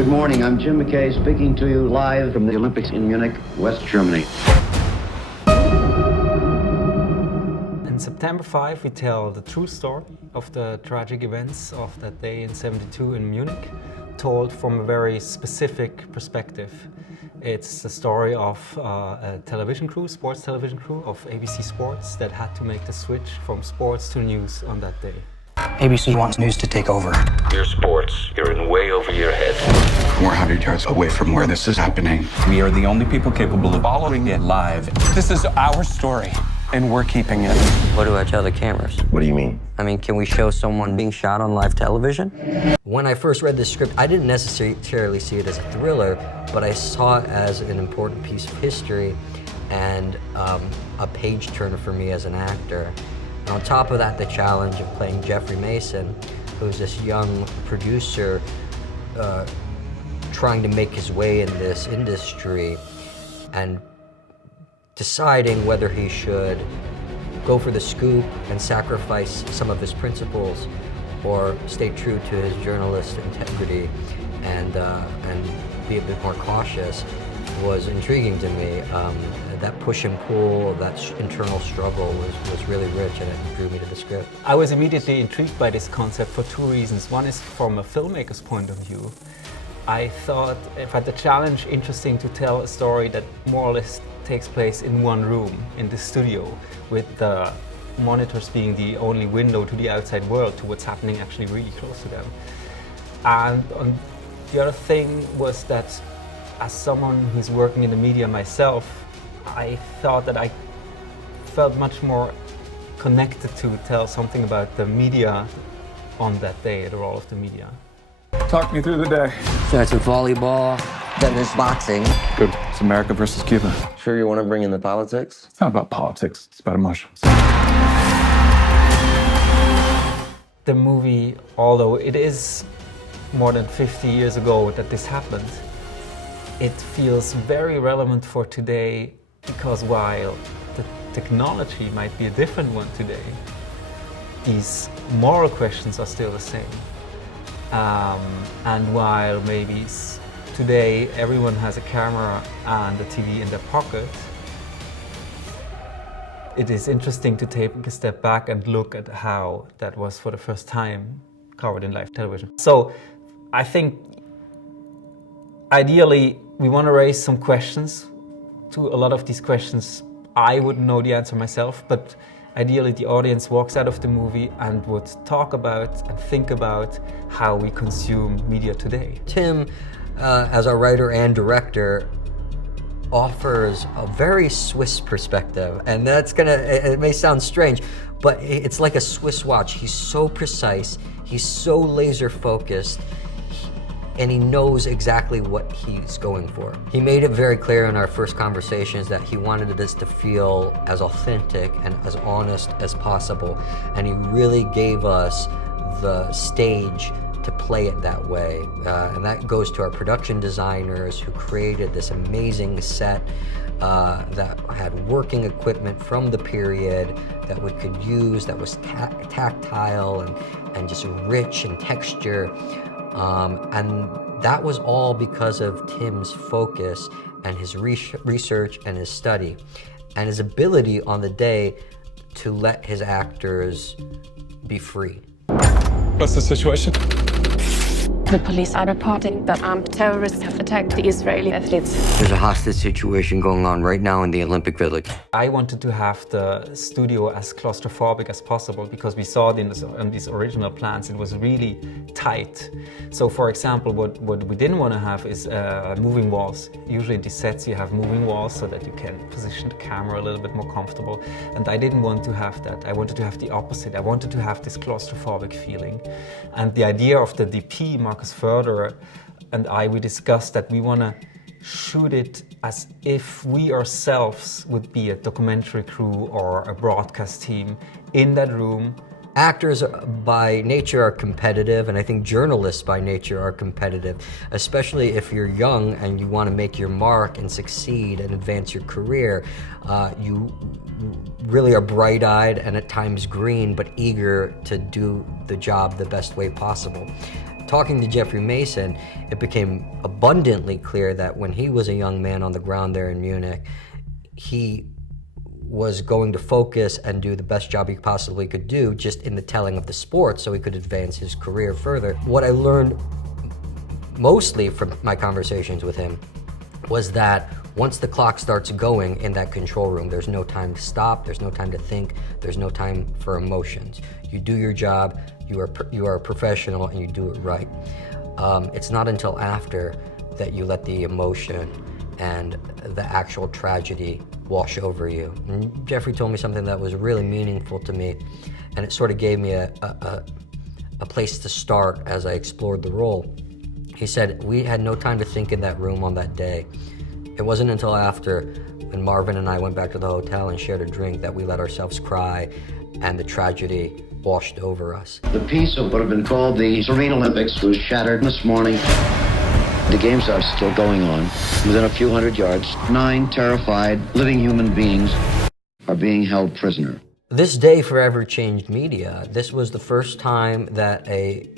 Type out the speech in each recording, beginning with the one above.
Good morning, I'm Jim McKay speaking to you live from the Olympics in Munich, West Germany. In September 5, we tell the true story of the tragic events of that day in '72 in Munich, told from a very specific perspective. It's the story of a television crew, sports television crew of ABC Sports that had to make the switch from sports to news on that day. ABC wants news to take over. Your sports, you're in way over your head. We're 100 yards away from where this is happening. We are the only people capable of following it live. This is our story, and we're keeping it. What do I tell the cameras? What do you mean? I mean, can we show someone being shot on live television? When I first read the script, I didn't necessarily see it as a thriller, but I saw it as an important piece of history and a page turner for me as an actor. And on top of that, the challenge of playing Jeffrey Mason, who's this young producer trying to make his way in this industry and deciding whether he should go for the scoop and sacrifice some of his principles or stay true to his journalist integrity and be a bit more cautious was intriguing to me. That push and pull, that internal struggle was really rich, and it drew me to the script. I was immediately intrigued by this concept for two reasons. One is from a filmmaker's point of view. I thought the challenge interesting to tell a story that more or less takes place in one room, in the studio, with the monitors being the only window to the outside world, to what's happening actually really close to them. And the other thing was that as someone who's working in the media myself, I thought that I felt much more connected to tell something about the media on that day, the role of the media. Talk me through the day. Starts with volleyball, then there's boxing. Good. It's America versus Cuba. Sure you want to bring in the politics? It's not about politics, it's about emotions. The movie, although it is more than 50 years ago that this happened, it feels very relevant for today because while the technology might be a different one today, these moral questions are still the same. And while maybe today everyone has a camera and a TV in their pocket, it is interesting to take a step back and look at how that was for the first time covered in live television. So I think ideally we want to raise some questions. To a lot of these questions I wouldn't know the answer myself, but ideally the audience walks out of the movie and would talk about and think about how we consume media today. Tim, as our writer and director, offers a very Swiss perspective, and it may sound strange, but it's like a Swiss watch. He's so precise, he's so laser focused, and he knows exactly what he's going for. He made it very clear in our first conversations that he wanted this to feel as authentic and as honest as possible, and he really gave us the stage to play it that way. And that goes to our production designers who created this amazing set that had working equipment from the period that we could use, that was tactile and just rich in texture. And that was all because of Tim's focus and his research and his study and his ability on the day to let his actors be free. What's the situation? The police are reporting that armed terrorists have attacked the Israeli athletes. There's a hostage situation going on right now in the Olympic Village. I wanted to have the studio as claustrophobic as possible because we saw in these original plans it was really tight. So for example, what we didn't want to have is moving walls. Usually in these sets you have moving walls so that you can position the camera a little bit more comfortable. And I didn't want to have that. I wanted to have the opposite. I wanted to have this claustrophobic feeling. And the idea of the DP, Marcus Further and we discussed that we want to shoot it as if we ourselves would be a documentary crew or a broadcast team in that room. Actors by nature are competitive, and I think journalists by nature are competitive, especially if you're young and you want to make your mark and succeed and advance your career. You really are bright-eyed and at times green, but eager to do the job the best way possible. Talking to Jeffrey Mason, it became abundantly clear that when he was a young man on the ground there in Munich, he was going to focus and do the best job he possibly could do just in the telling of the sport so he could advance his career further. What I learned mostly from my conversations with him was that once the clock starts going in that control room, there's no time to stop, there's no time to think, there's no time for emotions. You do your job, you are a professional, and you do it right. It's not until after that you let the emotion and the actual tragedy wash over you. And Jeffrey told me something that was really meaningful to me, and it sort of gave me a place to start as I explored the role. He said, we had no time to think in that room on that day. It wasn't until after, when Marvin and I went back to the hotel and shared a drink, that we let ourselves cry and the tragedy washed over us. The piece of what have been called the Serene Olympics was shattered this morning. The games are still going on. Within a few hundred yards, 9 terrified living human beings are being held prisoner. This day forever changed media. This was the first time that a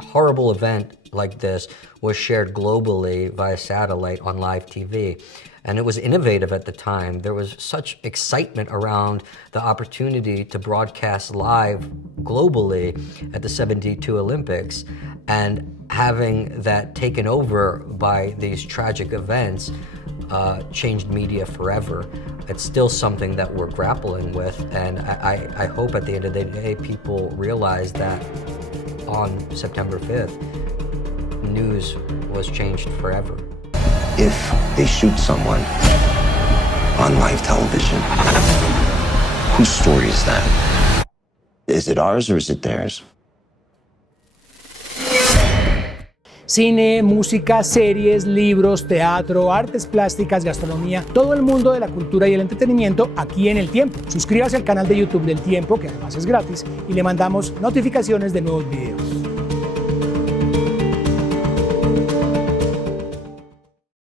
horrible event like this was shared globally via satellite on live TV. And it was innovative at the time. There was such excitement around the opportunity to broadcast live globally at the '72 Olympics, and having that taken over by these tragic events changed media forever. It's still something that we're grappling with, and I hope at the end of the day people realize that on September 5th, news was changed forever. If they shoot someone on live television, whose story is that? Is it ours or is it theirs? Cine, música, series, libros, teatro, artes plásticas, gastronomía, todo el mundo de la cultura y el entretenimiento aquí en El Tiempo. Suscríbase al canal de YouTube del Tiempo, que además es gratis, y le mandamos notificaciones de nuevos videos.